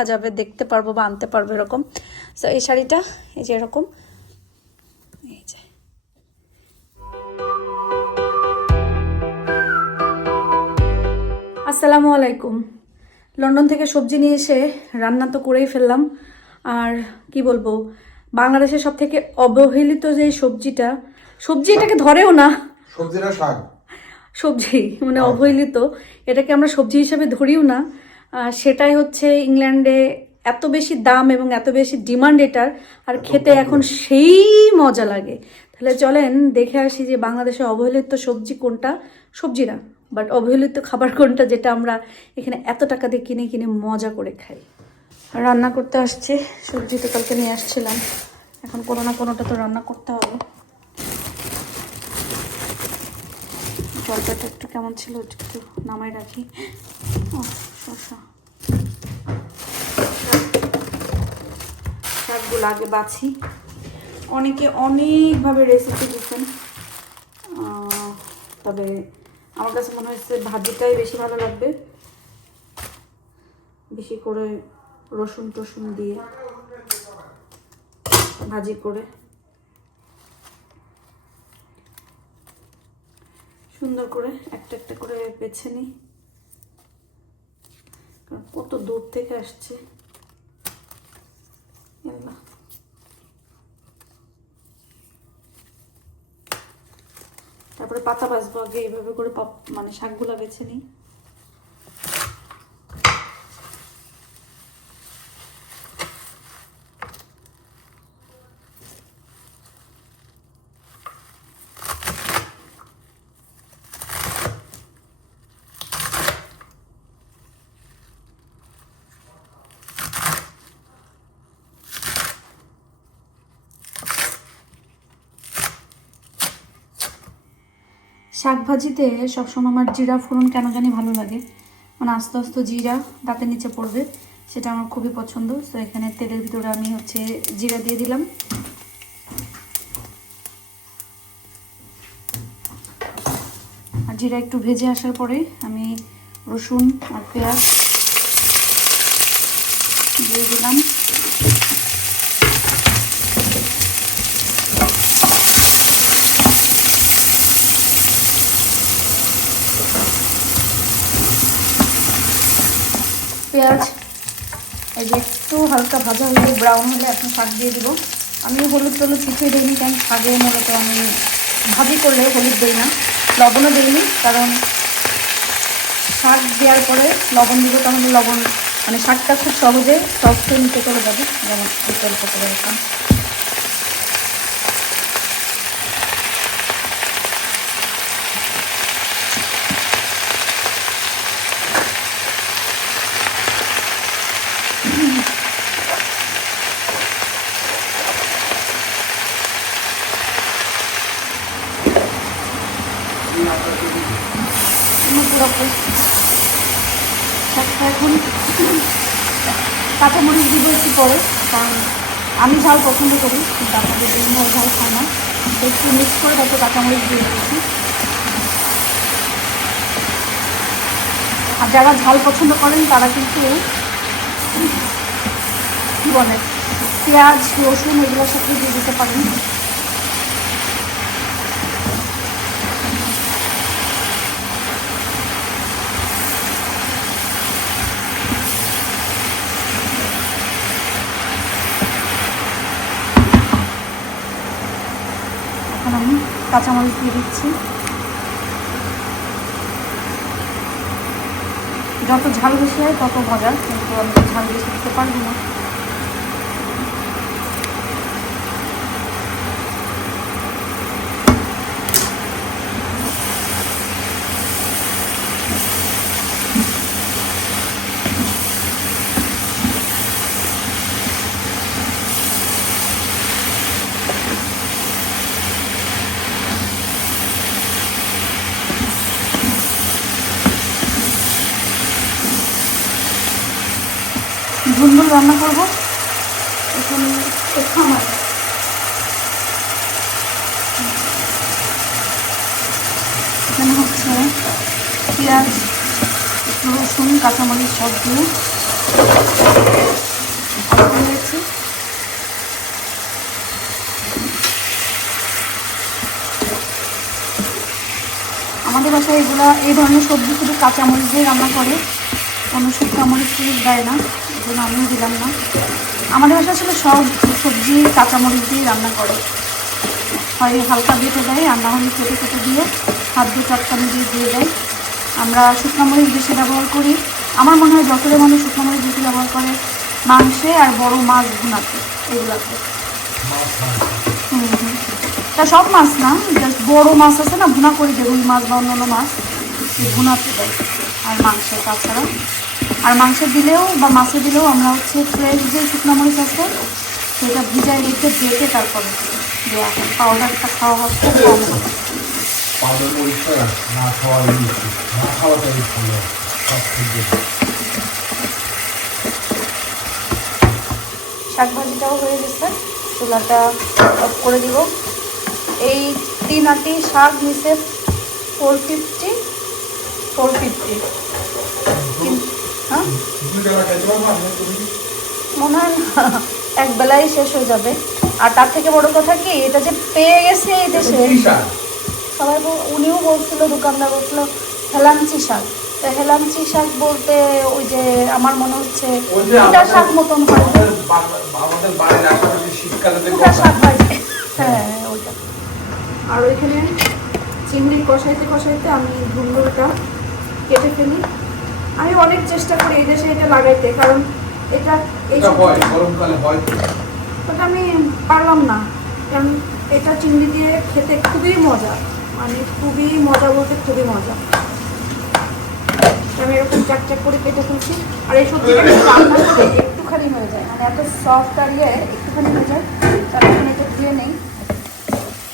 দেখা যাবে দেখতে পারব বা আনতে পারব এরকম। তো এই শাড়িটা এই যে এরকম এই যে। আসসালামু আলাইকুম। লন্ডন থেকে সবজি নিয়ে এসে রান্না তো করেই ফেললাম। আর কি বলব বাংলাদেশের সব থেকে অবহেলিত যে সবজিটা সবজি এটাকে ধরেও না। সবজি মানে অবহেলিত এটাকে আমরা সবজি হিসেবে ধরিও না। সেটাই হচ্ছে ইংল্যান্ডে এত বেশি দাম এবং এত বেশি ডিমান্ড এটার আর খেতে এখন সেই মজা লাগে। তাহলে চলেন দেখে আসি যে বাংলাদেশে অবহেলিত সবজি কোনটা? সবজি না বাট অবহেলিত খাবার কোনটা যেটা আমরা এখানে এত টাকা দিয়ে কিনে কিনে মজা করে খাই। রান্না করতে আসছি সবজি তো কালকে নিয়ে আসছিলাম। এখন কোনো না কোনোটা তো রান্না করতে হবে। জলপাটা একটু কেমন ছিল একটু নামাই রাখি। ও শসা শাকগুলো আগে বাছি। অনেকে অনেকভাবে রেসিপি দিচ্ছেন। তবে আমার কাছে মনে হচ্ছে ভাজিটাই বেশি ভালো লাগবে। বেশি করে রসুন টসুন দিয়ে ভাজি করে। সুন্দর করে একটা একটা করে বেছে নিই। কত দূর থেকে আসছে? তারপরে পাতা বাছবো আগে এইভাবে করে মানে শাকগুলা বেছে নিই। শাক ভাজিতে সবসময় আমার জিরা ফোড়ন কেন জানি ভালো লাগে। মানে আস্তে আস্তে জিরা দাঁতের নিচে পড়বে, সেটা আমার খুবই পছন্দ। তো এখানে তেলের ভিতরে আমি হচ্ছে জিরা দিয়ে দিলাম। আর জিরা একটু ভেজে আসার পরে আমি রসুন আর পেঁয়াজ দিয়ে দিলাম। পেঁয়াজ, এই যে একটু হালকা ভাজা হলে ব্রাউন হলে আপনি শাক দিয়ে দেবো। আমি হলুদ টলুদ কিছুই দিইনি, কারণ শাকে মূলত আমি ভাজি করলে হলুদ দিই না, লবণও দিইনি, কারণ শাক দেওয়ার পরে লবণ দিব তাহলে লবণ মানে শাকটা খুব সহজে সফট নিতে চলে যাবে, যেমন বিকল্প করে শাকটা এখন কাঁচামরিচ দিব একটু পরে? কারণ আমি ঝাল পছন্দ করি কিন্তু আপনাদের বিভিন্ন ঝাল খায় না একটু মিক্স করে তারপর কাঁচামরিচ দিয়ে দিচ্ছি আর যারা ঝাল পছন্দ করেন তারা কিন্তু কী বলে পেঁয়াজ রসুন এগুলোর সাথে দিয়ে দিতে পারেন এখন আমি কাঁচামরিচ দিয়ে দিচ্ছি। যত ঝাল বেশি হয় তত মজা কিন্তু আমি ঝাল বেশি দিতে পারব না। ঝুলঝুল রান্না করব? এখন খামার এখানে হচ্ছে পেঁয়াজ রসুন, কাঁচামরিচ সব দিয়ে আমাদের বাসায় এগুলা, এই ধরনের সবজি শুধু কাঁচামরিচ দিয়ে রান্না করে। কোনো শুকনো দেয় না। জন্য আমিও দিলাম না। আমাদের বাসায় আসলে সব সবজি, কাঁচামরিচ দিয়ে রান্না করে। হয় হালকা বেটে দেয়, আর না হলে কেটে কেটে দিয়ে হাত দিয়ে চটকানি দিয়ে দিয়ে দেয়। আমরা শুকনো মরিচ বেশি ব্যবহার করি। আমার মনে হয় যতটা মানুষ শুকনো মরিচ বেশি ব্যবহার করে, মাংসে আর বড় মাছ ভুনাতে, এগুলাতে। হুম হুম। তা সব মাছ না জাস্ট বড় মাছ আছে না, ভুনা করি যে রুই মাছ বা অন্যান্য মাছ ভুনাতে দেয়, আর মাংসে তাছাড়া। আর মাংসে দিলেও বা মাছে দিলেও আমরা হচ্ছে ফ্রেশ যে শুকনো মরিচ আছে সেটা ভিজায় রেখে বেটে তারপরে দেওয়া হয় পাউডারটা খাওয়া হয় খুব কম শাক ভাজিটাও হয়ে গেছে চুলাটা অফ করে দিব। এই তিন আটি শাক নিচে ফোর ফিফটি ফোর ফিফটি হ্যাঁ তুমি মনে হয় না। এক বেলায় শেষ হয়ে যাবে। আর তার থেকে বড় কথা কি এটা যে পেয়ে গেছে এই দেশে। শাক? সবাই বল- উনিও বলছিল দোকানদার বলছিল হেলাঞ্চি শাক। তো হেলাঞ্চি শাক বলতে ওই যে আমার মনে হচ্ছে ফুটা শাক মতন হয়। আমাদের বা- আমাদের বাড়ির আশেপাশে শীতকালে যে ফুটা শাক হয়। হ্যাঁ ওইটা। আর ওইখানে চিংড়ি কষাইতে কষাইতে আমি ধুন্দুলটা কেটে ফেলি। আমি অনেক চেষ্টা করি এই দেশে এটা লাগাইতে কারণ এটা এই গরমকালে হয় ওটা আমি পারলাম না কারণ এটা চিংড়ি দিয়ে খেতে খুবই মজা মানে খুবই মজা বলতে খুবই মজা। আমি এরকম চাক চাক করে কেটে ফেলছি আর এই সবজিটা একটু রান্না করে একটুখানি হয়ে যায় মানে এত সফট আর ইয়ে একটুখানি হয়ে যায় তার এটা দিয়ে নেই।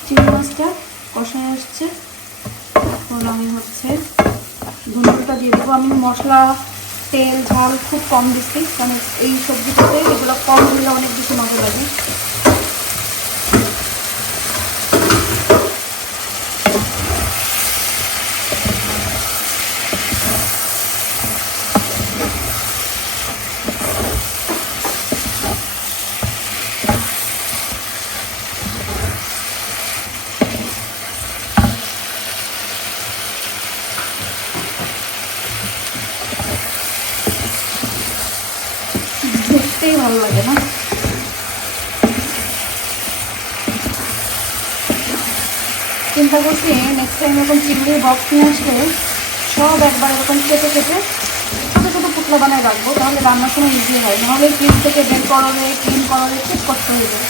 চিংড়ি মাছটা কষায় আসছে এখন আমি হচ্ছে। ধুনুটা দিয়ে দেবো। আমি মশলা, তেল, ঝাল খুব কম দিচ্ছি। কারণ এই সবজিটাতে এগুলো কম দিলে অনেক বেশি মজা লাগে। দেখতেই ভালো লাগে না। চিন্তা করছি নেক্সট টাইম এরকম চিংড়ির বক্স নিয়ে আসলে সব একবার এরকম কেটে কেটে ছোটো ছোটো পুতলা বানায় রাখব, তাহলে রান্নার সময় ইজি হয়। নাহলে ক্রিম থেকে বের করাবে ক্লিন করাবে খুব কষ্ট হয়ে যাবে।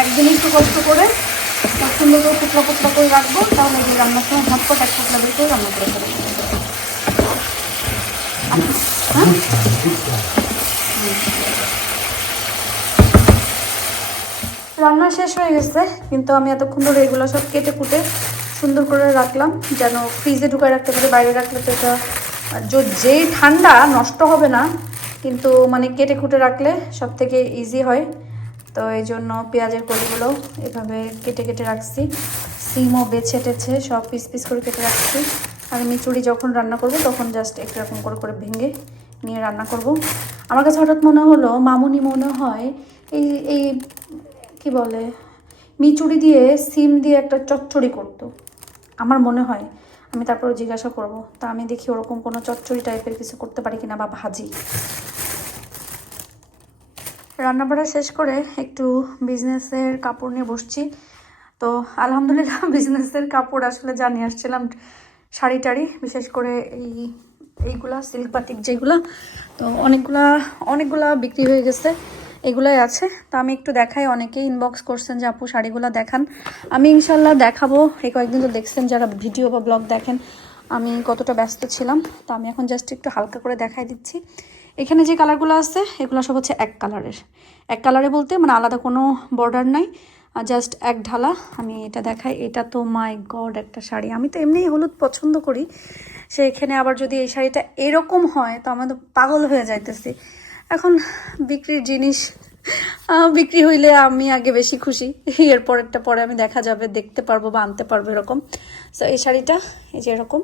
একদিন একটু কষ্ট করে খুব সুন্দর করে পুতলা পুতলা করে রাখব, তাহলে যে রান্নার সময় ঝটপট এক পুতলা বের করে রান্না করে ফেলব। হ্যাঁ? রান্না শেষ হয়ে গেছে, কিন্তু আমি এতক্ষণ ধরে এগুলো সব কেটে কুটে সুন্দর করে রাখলাম, যেন ফ্রিজে ঢুকায় রাখতে পারে, বাইরে রাখলে তো এটা যেই ঠান্ডা নষ্ট হবে না, কিন্তু মানে কেটে কুটে রাখলে সব থেকে ইজি হয়। তো এই জন্য পেঁয়াজের কলিগুলো এভাবে কেটে কেটে রাখছি, সিমও বেছে টেছে, সব পিস পিস করে কেটে রাখছি। আর মিচুড়ি যখন রান্না করব, তখন জাস্ট একটু এরকম করে করে ভেঙে নিয়ে রান্না করব। আমার কাছে হঠাৎ মনে হলো, মামুনি মনে হয় এই এই কি বলে মিচুড়ি দিয়ে সিম দিয়ে একটা চচ্চড়ি করতো। আমার মনে হয়, আমি তারপরে জিজ্ঞাসা করব। তা আমি দেখি ওরকম কোনো চচ্চড়ি টাইপের কিছু করতে পারি কিনা বা ভাজি। রান্নাবাড়া শেষ করে একটু বিজনেসের কাপড় নিয়ে বসছি। তো আলহামদুলিল্লাহ বিজনেসের কাপড় আসলে জানিয়ে আসছিলাম শাড়ি টাড়ি বিশেষ করে এই এইগুলা সিল্ক বাটিক যেগুলা, তো অনেকগুলা অনেকগুলা বিক্রি হয়ে গেছে। এগুলাই আছে। তা আমি একটু দেখাই, অনেকেই ইনবক্স করছেন যে, আপু, শাড়িগুলো দেখান। আমি ইনশাল্লাহ দেখাবো। এই কয়েকদিন তো দেখছেন যারা ভিডিও বা ব্লগ দেখেন, আমি কতটা ব্যস্ত ছিলাম। তো আমি এখন জাস্ট একটু হালকা করে দেখাই দিচ্ছি। এখানে যে কালারগুলো আছে, এগুলো সব হচ্ছে এক কালারের এক কালারে বলতে মানে আলাদা কোনো বর্ডার নাই। জাস্ট এক ঢালা। আমি এটা দেখাই। এটা তো মাই গড একটা শাড়ি। আমি তো এমনিই হলুদ পছন্দ করি। সেইখানে আবার যদি এই শাড়িটা এরকম হয়, তো আমি তো পাগল হয়ে যাইতেছি। এখন বিক্রির জিনিস বিক্রি হইলে আমি আগে বেশি খুশি। এর পরেরটা পরে আমি দেখা যাবে, দেখতে পারব বা আনতে পারব এরকম। তো এই শাড়িটা, এই যে এরকম।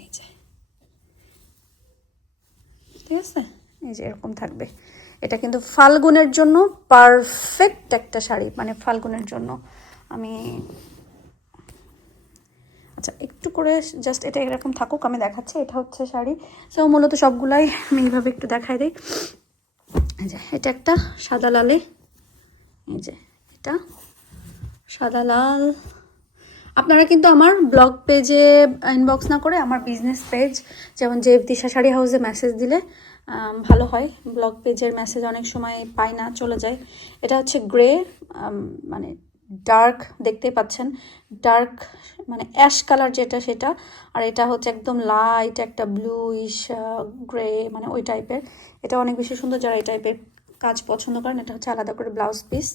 এই যে। ঠিক আছে? এই যে এরকম থাকবে। এটা কিন্তু ফাল্গুনের জন্য পারফেক্ট একটা শাড়ি মানে ফাল্গুনের জন্য। আমি আচ্ছা একটু করে জাস্ট এটা এরকম থাকুক, আমি দেখাচ্ছি, এটা হচ্ছে শাড়ি। সো মূলত সবগুলাই আমি এইভাবে একটু দেখাই দিই। যে, এটা একটা সাদা লালে। এই যে, এটা সাদা লাল। আপনারা কিন্তু আমার ব্লগ পেজে ইনবক্স না করে আমার বিজনেস পেজ যেমন যে দিশা শাড়ি হাউসে মেসেজ দিলে ভালো হয়। ব্লগ পেজের মেসেজ অনেক সময় পাই না, চলে যায়। এটা হচ্ছে গ্রে মানে ডার্ক দেখতে পাচ্ছেন। ডার্ক মানে অ্যাশ কালার যেটা সেটা, আর এটা হচ্ছে একদম লাইট একটা ব্লুইশ গ্রে মানে ওই টাইপের এটা অনেক বেশি সুন্দর যারা এই টাইপের কাজ পছন্দ করেন, এটা হচ্ছে আলাদা করে ব্লাউজ পিস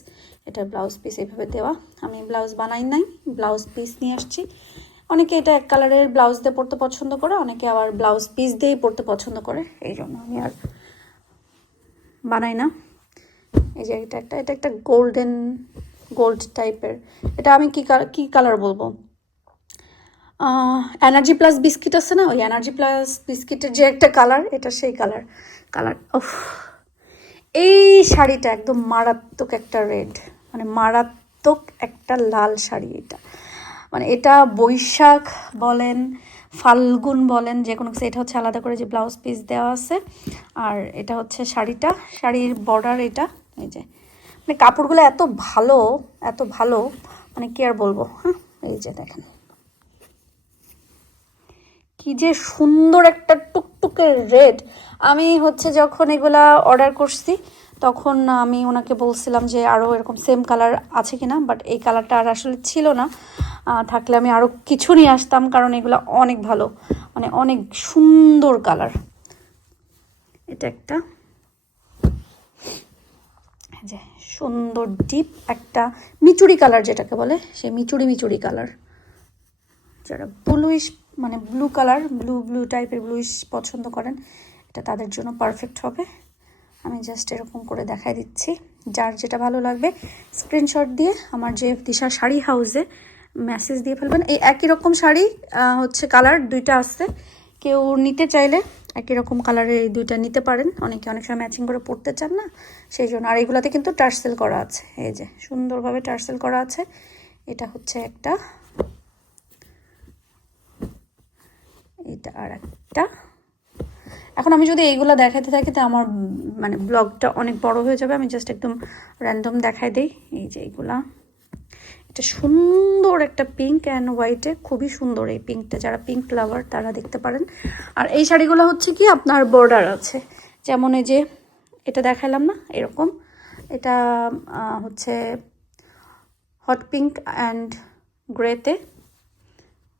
এটা ব্লাউজ পিস এইভাবে দেওয়া। আমি ব্লাউজ বানাই নাই ব্লাউজ পিস নিয়ে আসছি। অনেকে এটা এক কালারের ব্লাউজ দিয়ে পরতে পছন্দ করে, অনেকে আবার ব্লাউজ পিস দিয়েই পরতে পছন্দ করে। এই জন্য আমি আর বানাই না। এই যে এটা একটা এটা একটা গোল্ডেন গোল্ড টাইপের এটা আমি কি কি কালার বলব? এনার্জি প্লাস বিস্কিট আছে না? ওই এনার্জি প্লাস বিস্কিটের যে একটা কালার এটা সেই কালার কালার এই শাড়িটা একদম মারাত্মক একটা রেড মানে মারাত্মক একটা লাল শাড়ি এটা। মানে এটা বৈশাখ বলেন, ফাল্গুন বলেন, যে কোনো এটা হচ্ছে আলাদা করে যে ব্লাউজ পিস দেওয়া আছে। আর এটা হচ্ছে শাড়িটা, শাড়ির বর্ডার এটা, এই যে। মানে কাপড়গুলো এত ভালো এত ভালো মানে কি আর বলব হ্যাঁ? এই যে দেখেন। কি যে সুন্দর একটা টুকটুকে রেড। আমি হচ্ছে যখন এগুলা অর্ডার করছি, তখন আমি ওনাকে বলছিলাম যে আরও এরকম সেম কালার আছে কিনা বাট এই কালারটা আর আসলে ছিল না। থাকলে আমি আরও কিছু নিয়ে আসতাম, কারণ এগুলো অনেক ভালো মানে অনেক সুন্দর কালার এটা একটা। সুন্দর ডিপ একটা মিচুরি কালার যেটাকে বলে সে মিচুরি মিচুরি কালার যারা ব্লুইশ মানে ব্লু কালার ব্লু ব্লু টাইপের ব্লুইশ পছন্দ করেন, এটা তাদের জন্য পারফেক্ট হবে। আমি জাস্ট এরকম করে দেখাই দিচ্ছি। যার যেটা ভালো লাগবে স্ক্রিনশট দিয়ে আমার যে দিশা শাড়ি হাউসে মেসেজ দিয়ে ফেলবেন। এই একই রকম শাড়ি হচ্ছে কালার দুইটা আছে। কেউ নিতে চাইলে একই রকম কালারের এই দুইটা নিতে পারেন। অনেকে অনেক সময় ম্যাচিং করে পড়তে চান না, সেই জন্য। আর এগুলোতে কিন্তু টার্সেল করা আছে। এই যে, সুন্দরভাবে টার্সেল করা আছে। এটা হচ্ছে একটা। এটা আর একটা এখন আমি যদি এইগুলো দেখাতে থাকি, তো আমার মানে ব্লগটা অনেক বড় হয়ে যাবে। আমি জাস্ট একদম র্যান্ডম দেখাই দিই। এই যে এইগুলা। এটা সুন্দর একটা পিঙ্ক অ্যান্ড হোয়াইটে খুবই সুন্দর এই পিঙ্কটা যারা পিঙ্ক লাভার তারা দেখতে পারেন। আর এই শাড়িগুলো হচ্ছে কি আপনার বর্ডার আছে। যেমন এই যে, এটা দেখালাম না? এরকম। এটা হচ্ছে হট পিঙ্ক অ্যান্ড গ্রেতে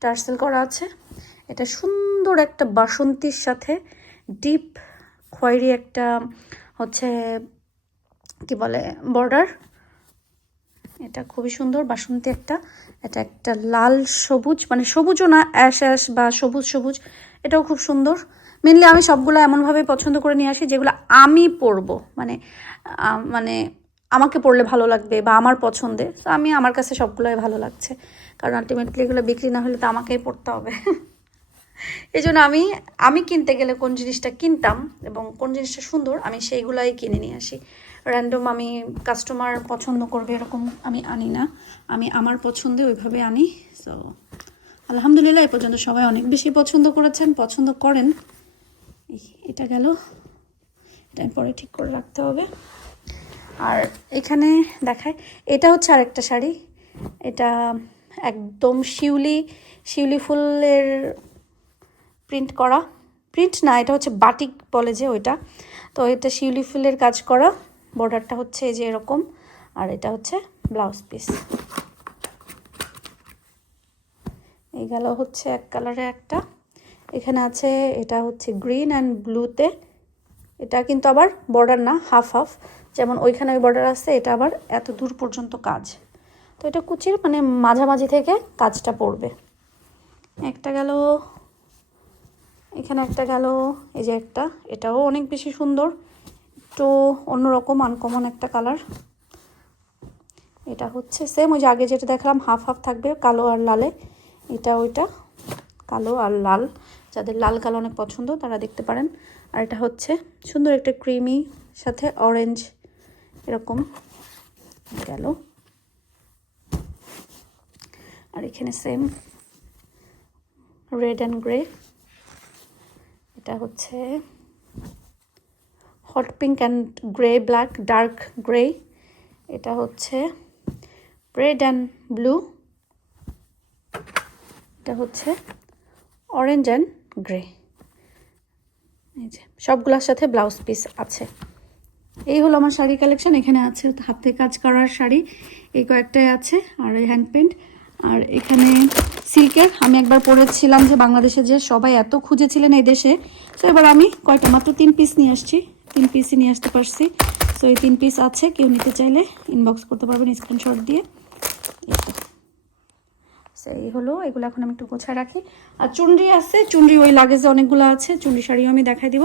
টার্সেল করা আছে। এটা সুন্দর একটা বাসন্তীর সাথে ডিপ খয়েরি একটা, হচ্ছে, কি বলে বর্ডার এটা খুবই সুন্দর বাসন্তী একটা, এটা একটা লাল সবুজ মানে সবুজও না, অ্যাশ অ্যাশ বা সবুজ সবুজ, এটাও খুব সুন্দর। মেনলি আমি সবগুলো এমনভাবে পছন্দ করে নিয়ে আসি যেগুলো আমি পরবো মানে মানে আমাকে পড়লে ভালো লাগবে বা আমার পছন্দে। তো আমি আমার কাছে সবগুলোই ভালো লাগছে, কারণ আলটিমেটলি এগুলো বিক্রি না হলে তো আমাকেই পড়তে হবে। এই জন্য আমি আমি কিনতে গেলে কোন জিনিসটা কিনতাম এবং কোন জিনিসটা সুন্দর, আমি সেইগুলাই কিনে নিয়ে আসি। র্যান্ডম আমি কাস্টমার পছন্দ করবে এরকম আমি আনি না। আমি আমার পছন্দে ওইভাবে আনি। সো আলহামদুলিল্লাহ, এ পর্যন্ত সবাই অনেক বেশি পছন্দ করেছেন, পছন্দ করেন। এটা গেল। এটা পরে ঠিক করে রাখতে হবে। আর এখানে দেখায়, এটা হচ্ছে আরেকটা শাড়ি। এটা একদম শিউলি শিউলি ফুলের প্রিন্ট করা। প্রিন্ট না, এটা হচ্ছে বাটিক বলে যে ওইটা। তো এটা শিউলি ফুলের কাজ করা। বর্ডারটা হচ্ছে এই যে এরকম, আর এটা হচ্ছে ব্লাউজ পিস এই গেল হচ্ছে এক কালারে একটা। এখানে আছে, এটা হচ্ছে গ্রিন অ্যান্ড ব্লুতে এটা কিন্তু আবার বর্ডার না হাফ হাফ যেমন ওইখানে ওই বর্ডার আছে, এটা আবার এত দূর পর্যন্ত কাজ। তো এটা কুচির মানে মাঝামাঝি থেকে কাজটা পড়বে। একটা গেল, এখানে একটা গেল, এই যে একটা। এটাও অনেক বেশি সুন্দর। একটু অন্যরকম আনকমন একটা কালার এটা হচ্ছে সেম ওই যে আগে যেটা দেখলাম হাফ হাফ থাকবে, কালো আর লালে। এটা ওইটা, কালো আর লাল। যাদের লাল কালো অনেক পছন্দ, তারা দেখতে পারেন। আর এটা হচ্ছে সুন্দর একটা ক্রিমি সাথে অরেঞ্জ এরকম গেল। আর এখানে সেম রেড অ্যান্ড গ্রে এটা হচ্ছে hot pink and grey black dark grey এটা হচ্ছে রেড অ্যান্ড ব্লু এটা হচ্ছে অরেঞ্জ অ্যান্ড গ্রে এই যে, সবগুলোর সাথে ব্লাউজ পিস আছে। এই হলো আমার শাড়ি কালেকশন এখানে আছে হাতে কাজ করার শাড়ি। এই কয়েকটাই আছে, আর এই হ্যান্ড পেন্ট আর এখানে সিল্কের। আমি একবার পরেছিলাম যে বাংলাদেশে যে সবাই এত খুঁজেছিলেন এই দেশে। তো এবার আমি কয়টা? মাত্র তিন পিস নিয়ে আসছি। তিন পিসই নিয়ে আসতে পারছি। সো এই তিন পিস আছে, কেউ নিতে চাইলে ইনবক্স করতে পারবেন স্ক্রিনশট দিয়ে। এই হলো, এগুলো এখন আমি একটু গোছায় রাখি। আর চুনরি আছে, চুনরি ওই লাগেজে অনেকগুলো আছে, চুনরি শাড়িও আমি দেখাই দিব।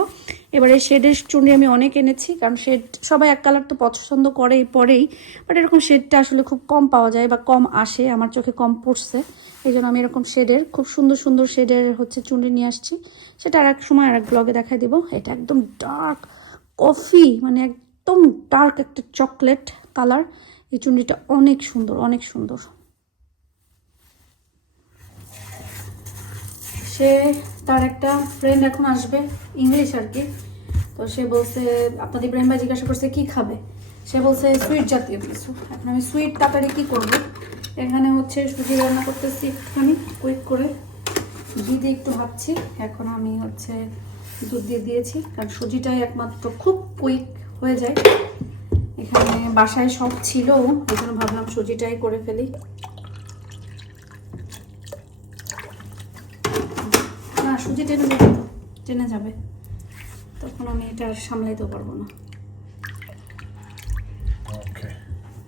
এবারে শেডের চুনরি আমি অনেক এনেছি, কারণ শেড সবাই এক কালার তো পছন্দ করেই পরেই। বাট এরকম শেডটা আসলে খুব কম পাওয়া যায় বা কম আসে, আমার চোখে কম পড়ছে। এই জন্য আমি এরকম শেডের খুব সুন্দর সুন্দর শেডের হচ্ছে চুনরি নিয়ে আসছি। সেটা আর এক সময় আর এক ব্লগে দেখাই দিব। এটা একদম ডার্ক কফি মানে একদম ডার্ক একটা চকলেট কালার এই চুনরিটা অনেক সুন্দর অনেক সুন্দর। সে তার একটা ফ্রেন্ড এখন আসবে ইংলিশ আর কি তো সে বলছে, আপনাদের ইব্রাহিম ভাই জিজ্ঞাসা করছে, কি খাবে? সে বলছে সুইট জাতীয় কিছু। এখন আমি সুইট তাড়াতাড়ি কি করব? এখানে হচ্ছে সুজি রান্না করতেছি একটুখানি কুইক করে। দিয়ে একটু ভাবছি এখন আমি হচ্ছে দুধ দিয়ে দিয়েছি কারণ সুজিটাই একমাত্র খুব কুইক হয়ে যায়। এখানে বাসায় সব ছিল এই জন্য ভাবলাম সুজিটাই করে ফেলি। না সুজি টেনে যাবে টেনে যাবে। তখন আমি এটা আর সামলাইতেও পারব না।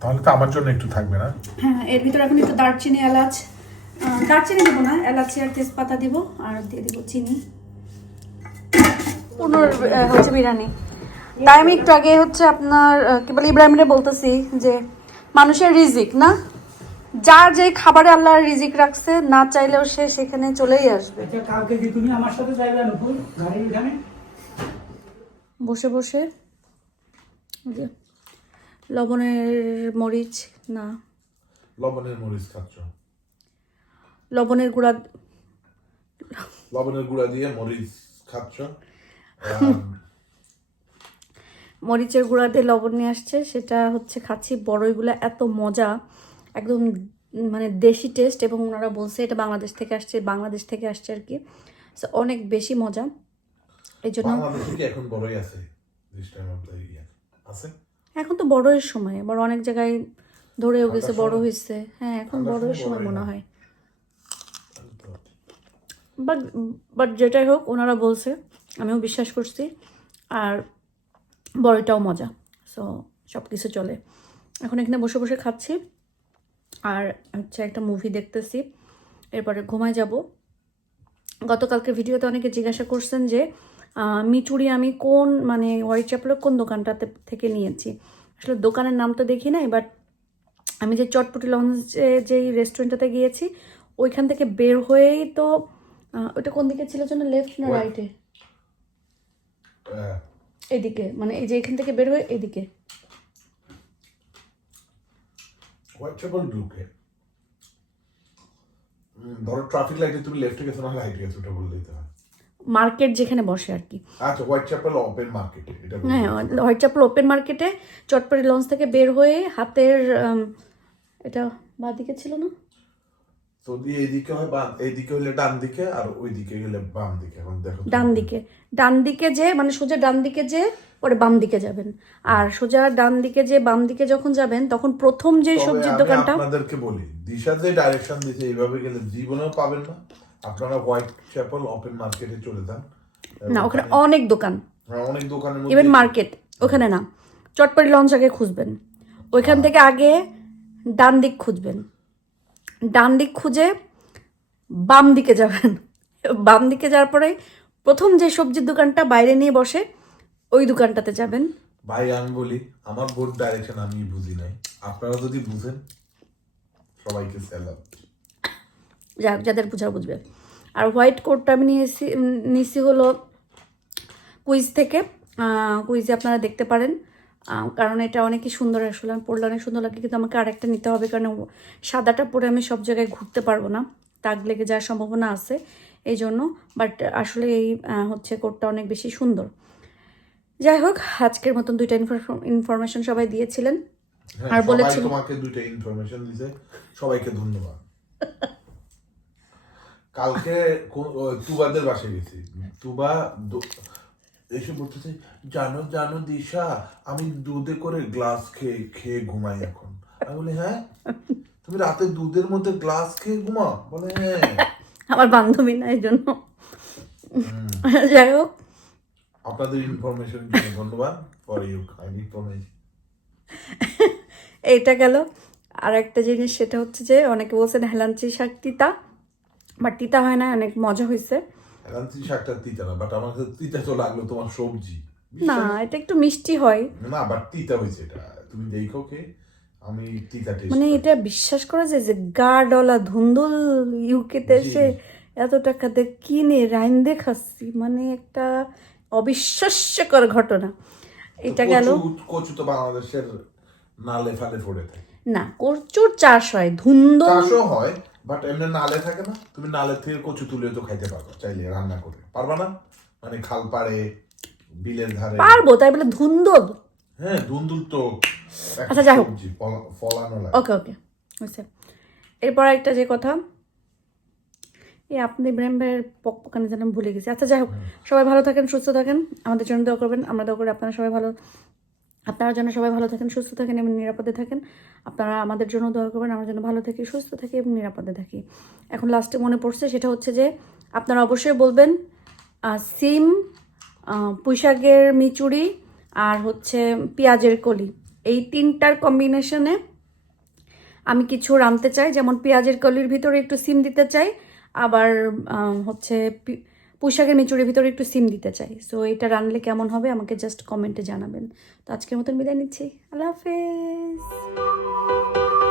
তাহলে তো আমার জন্য একটু থাকবে না? হ্যাঁ এর ভিতরে এখন একটু দারচিনি এলাচ দারচিনি দেবো না এলাচি আর তেজপাতা দিব আর দিয়ে দিব চিনি। পুনর হচ্ছে বিরিয়ানি। তাই আমি একটু আগে হচ্ছে আপনার কি বলে ইব্রাহিমরে বলতেছি যে মানুষের রিজিক না? যার যেই খাবারে আল্লাহ রিজিক রাখছে না চাইলেও সে সেখানে চলেই আসবে। আচ্ছা কালকে কি তুমি আমার সাথে যাইবে গাড়ির এখানে? বসে বসে। যে লবণের মরিচ না। লবণের মরিচ খাচ্ছ? লবণের গুঁড়া লবণের গুঁড়া দিয়ে মরিচ খাচ্ছ? মরিচের গুঁড়া দিয়ে লবণ নিয়ে আসছে। সেটা হচ্ছে খাচ্ছি বড়ইগুলো এত মজা। একদম মানে দেশি টেস্ট এবং ওনারা বলছে এটা বাংলাদেশ থেকে আসছে বাংলাদেশ থেকে আসছে আর কি। So, অনেক বেশি মজা। এই জন্য এখন বড়ই আছে? এখন তো বড়ের সময় আবার অনেক জায়গায় ধরেও গেছে বড় হয়েছে হ্যাঁ এখন বড়ের সময় মনে হয়। হয় বাট বাট যেটাই হোক ওনারা বলছে আমিও বিশ্বাস করছি। আর বড়টাও মজা। সো সব কিছু চলে। এখন এখানে বসে বসে খাচ্ছি। আর হচ্ছে একটা মুভি দেখতেছি। এরপরে ঘুমায় যাব। গতকালকে ভিডিওতে অনেকে জিজ্ঞাসা করছেন যে মিচুরি আমি কোন মানে হোয়াইট চ্যাপেলের কোন দোকানটাতে থেকে নিয়েছি? আসলে দোকানের নাম তো দেখি নাই বাট আমি যে চটপটি লঞ্চে যেই রেস্টুরেন্টটাতে গিয়েছি ওইখান থেকে বের হয়েই তো ওটা কোন দিকে ছিল যেন? লেফট না রাইটে এদিকে মানে এই যে এখান থেকে বের হয়ে এদিকে। ধরো ট্রাফিক লাইটে তুমি লেফটে গেছো না রাইটে গেছো ওটা বলে দিতে হয়। মার্কেট যেখানে বসে আর কি। আচ্ছা হোয়াইট চ্যাপেল ওপেন মার্কেট এটা হ্যাঁ হোয়াইট চ্যাপেল ওপেন মার্কেটে চটপটি লঞ্চ থেকে বের হয়ে হাতের এটা বাঁ দিকে ছিল না? তো দিয়ে এইদিকে হয় বাম এইদিকে হলে ডান দিকে আর গেলে বাম দিকে। এখন দেখো ডান দিকে। ডান দিকে যে মানে সোজা ডান দিকে যে পরে বাম দিকে যাবেন। আর সোজা ডান দিকে যে বাম দিকে যখন যাবেন তখন প্রথম যে সবজির দোকানটা আপনাদেরকে বলি দিশা যে ডাইরেকশন দিতে এইভাবে গেলে জীবনেও পাবেন না। আপনারা হোয়াইট চ্যাপেল ওপেন মার্কেটে চলে যান। না ওখানে অনেক দোকান। হ্যাঁ, অনেক দোকানের ইভেন মধ্যে মার্কেট ওখানে না। চটপটি লঞ্চ আগে খুঁজবেন। ওইখান থেকে আগে ডান দিক খুঁজবেন। ডান দিক খুঁজে বাম দিকে যাবেন। বাম দিকে যাওয়ার পরে প্রথম যে সবজির দোকানটা বাইরে নিয়ে বসে ওই দোকানটাতে যাবেন। ভাই আমি বলি আমার বোর্ড ডাইরেকশন আমি বুঝি নাই। আপনারা যদি বুঝেন সবাইকে স্যালাড যা- যাদের বুঝার বুঝবে। আর হোয়াইট কোটটা আমি নিয়েছি নিয়েছি হলো কুইজ থেকে। কুইজে আপনারা দেখতে পারেন। কারণ এটা অনেকই সুন্দর আসলে আমি পড়লে অনেক সুন্দর লাগে কিন্তু আমাকে আরেকটা নিতে হবে কারণ সাদাটা পরে আমি সব জায়গায় ঘুরতে পারব না তাক লেগে যাওয়ার সম্ভাবনা আছে এই জন্য বাট আসলে এই হচ্ছে কোটটা অনেক বেশি সুন্দর। যাই হোক আজকের মতন দুইটা ইনফরমেশন সবাই দিয়েছিলেন হ্যাঁ, আর বলেছিল- তোমাকে দুইটা ইনফরমেশন দিছে সবাইকে ধন্যবাদ। কালকে তুবাদের বাসে গেছি। তুবা এসে বলতেছে জানো জানো দিশা আমি দুধে করে গ্লাস খেয়ে খেয়ে ঘুমাই এখন। আমি বলি হ্যাঁ? তুমি রাতে দুধের মধ্যে গ্লাস খেয়ে ঘুমাও? বলে হ্যাঁ। আমার বান্ধবী না এই জন্য। যাই হোক। আপনাদের ইনফরমেশন ধন্যবাদ ফর ইউ কাইন্ড ইনফরমেশন এইটা গেল। আর একটা জিনিস সেটা হচ্ছে যে অনেকে বলছেন হেলাঞ্চি শাক তিতা বাট তিতা হয় না অনেক মজা হয়েছে এলান্তি শাকটা তিতা না বাট আমার কাছে তিতা তো লাগল তোমার সবজি। না এটা একটু মিষ্টি হয়। না বাট তিতা হয়েছে এটা। তুমি দেখো কে আমি তিতা মানে এটা বিশ্বাস করা যায় যে গা ডলা ধুন্দুল ইউকেতে জি। এসে এত টাকাতে কিনে রাইন্দে খাচ্ছি মানে একটা অবিশ্বাস্যকর ঘটনা। এটা গেল। কচু তো বাংলাদেশের নালে ফালে পড়ে থাকে। না প্রচুর চাষ হয় ধুন্দুল চাষও হয় বাট এমনি নালে থাকে না তুমি নালে থেকে কচু তুলে তো খাইতে পারবে চাইলে রান্না করে। পারবা না? মানে খাল পাড়ে বিলের ধারে। পারব তাই বলে ধুন্দুল। হ্যাঁ দুন্দুল তো আচ্ছা, যাই হোক। ফলানো লাগে। ওকে ওকে হয়েছে এরপর একটা যে কথা এই আপনি ইব্রাহিম ভাইয়ের পকপকানি যেন ভুলে গেছি। আচ্ছা যাই হোক সবাই ভালো থাকেন সুস্থ থাকেন আমাদের জন্য দোয়া করবেন আমরা দোয়া করি আপনারা সবাই ভালো আপনারা যেন সবাই ভালো থাকেন, সুস্থ থাকেন এবং নিরাপদে থাকেন। আপনারা আমাদের জন্য দোয়া করবেন, আমরা যেন ভালো থাকি, সুস্থ থাকি এবং নিরাপদে থাকি। এখন লাস্টে মনে পড়ছে, সেটা হচ্ছে যে আপনারা অবশ্যই বলবেন সিম পুঁইশাকের মিচুড়ি আর হচ্ছে পেঁয়াজের কলি। এই তিনটার কম্বিনেশনে আমি কিছু রাঁধতে চাই। যেমন পেঁয়াজের কলির ভিতরে একটু সিম দিতে চাই, আবার হচ্ছে পি- পুঁইশাকের মিচুরির ভিতরে একটু সিম দিতে চাই। সো এটা রানলে কেমন হবে আমাকে জাস্ট কমেন্টে জানাবেন। তো আজকের মতন বিদায় নিচ্ছি। আল্লাহ হাফেজ।